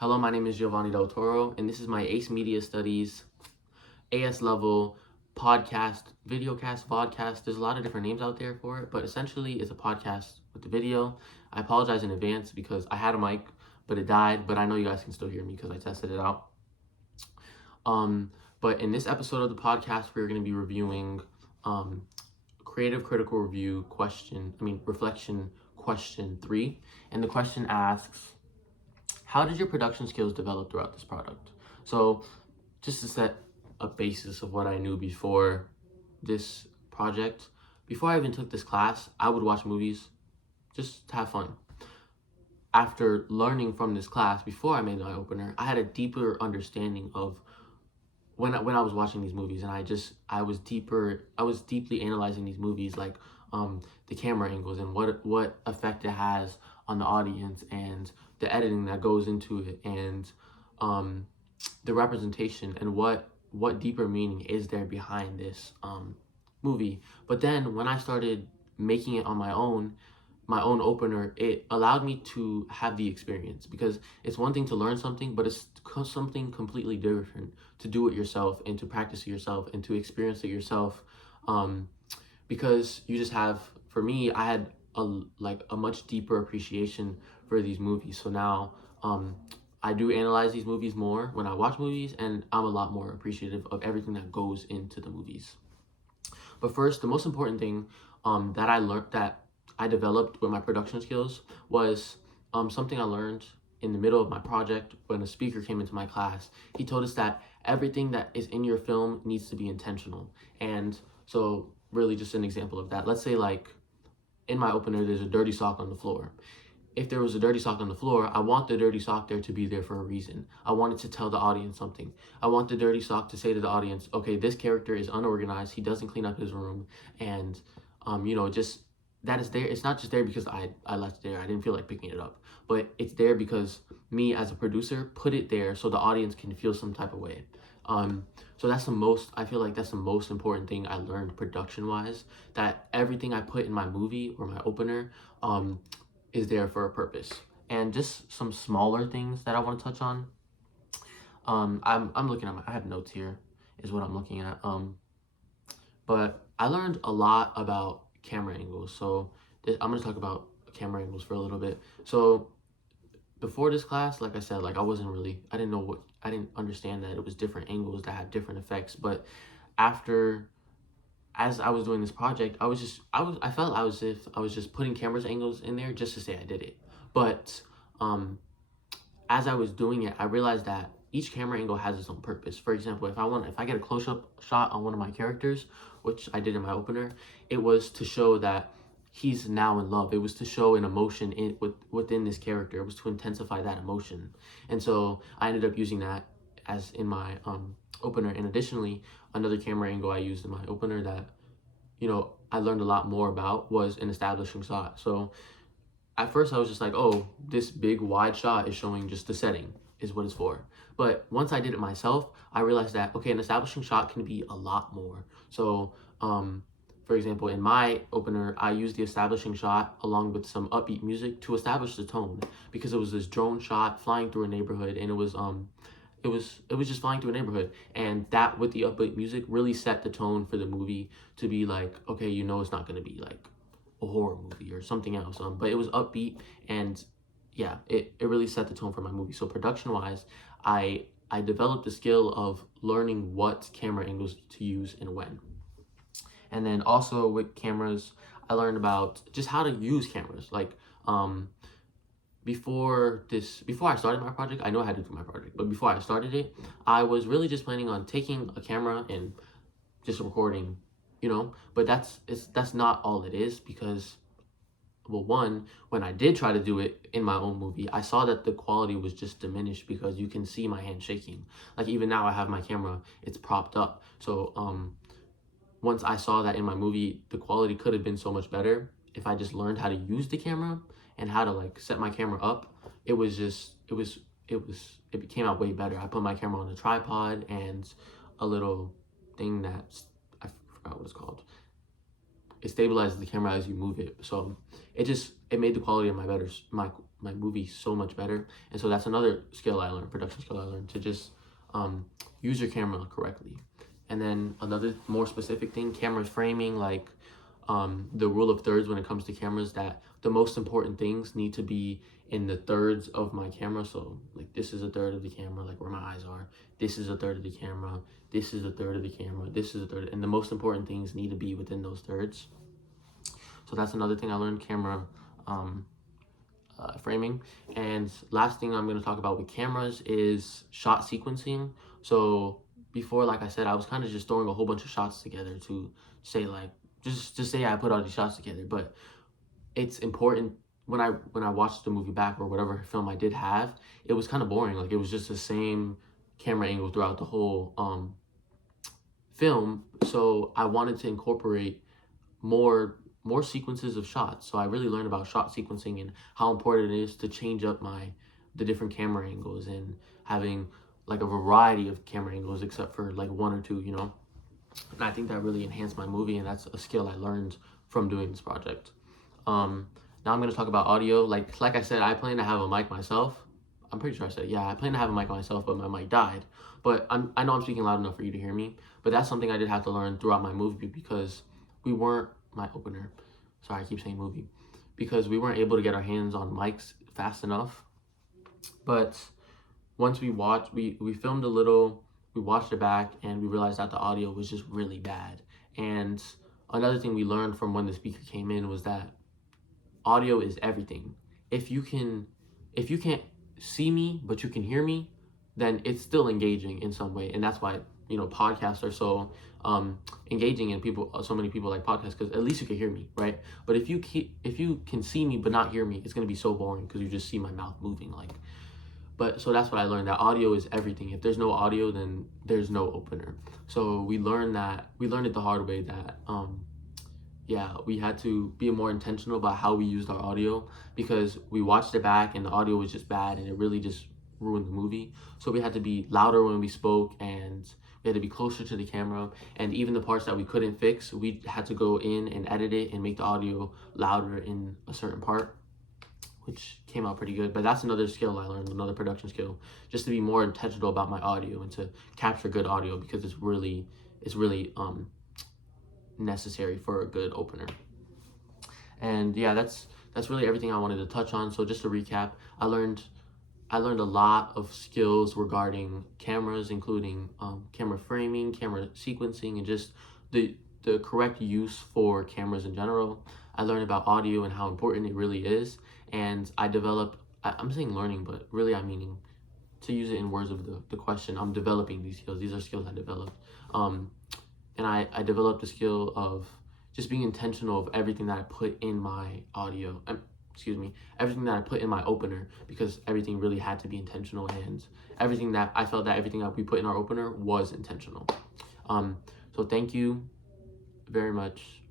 Hello, my name is Giovanni Del Toro, and this is my ACE Media Studies AS level podcast, videocast, vodcast. There's a lot of different names out there for it, but essentially it's a podcast with the video. I apologize in advance because I had a mic, but it died, but I know you guys can still hear me because I tested it out. But in this episode of the podcast, we're going to be reviewing Creative Critical Review Reflection Question 3. And the question asks, how did your production skills develop throughout this product? So just to set a basis of what I knew before this project, before I even took this class, I would watch movies just to have fun. After learning from this class, before I made my opener, I had a deeper understanding of when I was watching these movies, and I was deeply analyzing these movies, like the camera angles and what effect it has on the audience, and the editing that goes into it, and the representation, and what deeper meaning is there behind this movie. But then when I started making it on my own opener, it allowed me to have the experience, because it's one thing to learn something, but it's something completely different to do it yourself and to practice it yourself and to experience it yourself, because you just have, for me, I had a much deeper appreciation for these movies. So now I do analyze these movies more when I watch movies, and I'm a lot more appreciative of everything that goes into the movies. But first, the most important thing that I learned, that I developed with my production skills, was something I learned in the middle of my project when a speaker came into my class. He told us that everything that is in your film needs to be intentional. And so really just an example of that. Let's say, like, in my opener, there's a dirty sock on the floor. If there was a dirty sock on the floor, I want the dirty sock there to be there for a reason. I want it to tell the audience something. I want the dirty sock to say to the audience, okay, this character is unorganized, he doesn't clean up his room, and just that is there. It's not just there because I left it there, I didn't feel like picking it up, but it's there because me as a producer put it there so the audience can feel some type of way. So I feel like that's the most important thing I learned production wise, that everything I put in my movie or my opener is there for a purpose. And just some smaller things that I want to touch on. I'm looking at I have notes here, is what I'm looking at. But I learned a lot about camera angles. So I'm gonna talk about camera angles for a little bit. So before this class, like I said, like I didn't understand that it was different angles that had different effects. But as I was doing this project, I felt as if I was just putting camera's angles in there just to say I did it. But as I was doing it, I realized that each camera angle has its own purpose. For example, if I get a close-up shot on one of my characters, which I did in my opener, it was to show that he's now in love. It was to show an emotion within this character. It was to intensify that emotion. And so I ended up using that as in my opener. And additionally, another camera angle I used in my opener that I learned a lot more about was an establishing shot. So at first I was just like, oh, this big wide shot is showing just the setting is what it's for. But once I did it myself, I realized that, okay, an establishing shot can be a lot more. So for example, in my opener, I used the establishing shot along with some upbeat music to establish the tone, because it was this drone shot flying through a neighborhood, and it was just flying through a neighborhood, and that with the upbeat music really set the tone for the movie to be like, okay, it's not going to be like a horror movie or something else, but it was upbeat, and yeah, it really set the tone for my movie. So production wise, I developed the skill of learning what camera angles to use and when. And then also with cameras, I learned about just how to use cameras. Like before I started my project, I know how to do my project, but before I started it, I was really just planning on taking a camera and just recording, but that's not all it is, because, well, one, when I did try to do it in my own movie, I saw that the quality was just diminished, because you can see my hand shaking. Like even now I have my camera, it's propped up. So once I saw that in my movie, the quality could have been so much better if I just learned how to use the camera and how to like set my camera up. It became out way better. I put my camera on a tripod and a little thing that I forgot what it's called. It stabilizes the camera as you move it. So it made the quality of my my movie so much better. And so that's another skill I learned, production skill I learned, to just use your camera correctly. And then another more specific thing, camera framing, like the rule of thirds when it comes to cameras, that the most important things need to be in the thirds of my camera. So like this is a third of the camera, like where my eyes are. This is a third of the camera. This is a third of the camera. This is a third. And the most important things need to be within those thirds. So that's another thing I learned, camera framing. And last thing I'm going to talk about with cameras is shot sequencing. So before, like I said, I was kind of just throwing a whole bunch of shots together to say like, just say I put all these shots together. But it's important when I watched the movie back, or whatever film I did have, it was kind of boring. Like it was just the same camera angle throughout the whole film. So I wanted to incorporate more sequences of shots. So I really learned about shot sequencing and how important it is to change up the different camera angles, and having like a variety of camera angles except for like one or two, you know. And I think that really enhanced my movie, and that's a skill I learned from doing this project. Now I'm going to talk about audio. Like I said, I plan to have a mic myself. I'm pretty sure I said, yeah, I plan to have a mic myself, but my mic died. But I know I'm speaking loud enough for you to hear me. But that's something I did have to learn throughout my movie, because we weren't, my opener, sorry, I keep saying movie, because we weren't able to get our hands on mics fast enough. But once we watched, we filmed a little, we watched it back, and we realized that the audio was just really bad. And another thing we learned from when the speaker came in was that audio is everything. If you can't see me but you can hear me, then it's still engaging in some way. And that's why, you know, podcasts are so engaging, and so many people like podcasts, because at least you can hear me, right? But if you can see me but not hear me, it's going to be so boring because you just see my mouth moving. But so that's what I learned, that audio is everything. If there's no audio, then there's no opener. So we learned it the hard way, that we had to be more intentional about how we used our audio, because we watched it back and the audio was just bad, and it really just ruined the movie. So we had to be louder when we spoke, and we had to be closer to the camera. And even the parts that we couldn't fix, we had to go in and edit it and make the audio louder in a certain part, which came out pretty good. But that's another skill I learned, another production skill, just to be more intentional about my audio and to capture good audio, because it's really necessary for a good opener. And yeah, that's really everything I wanted to touch on. So just to recap, I learned a lot of skills regarding cameras, including camera framing, camera sequencing, and just the correct use for cameras in general. I learned about audio and how important it really is. And I'm saying learning, but really I'm meaning, to use it in words of the question, I'm developing these skills. These are skills I developed. And I developed the skill of just being intentional of everything that I put in my audio. Everything that I put in my opener, because everything really had to be intentional, and everything that we put in our opener was intentional. So thank you very much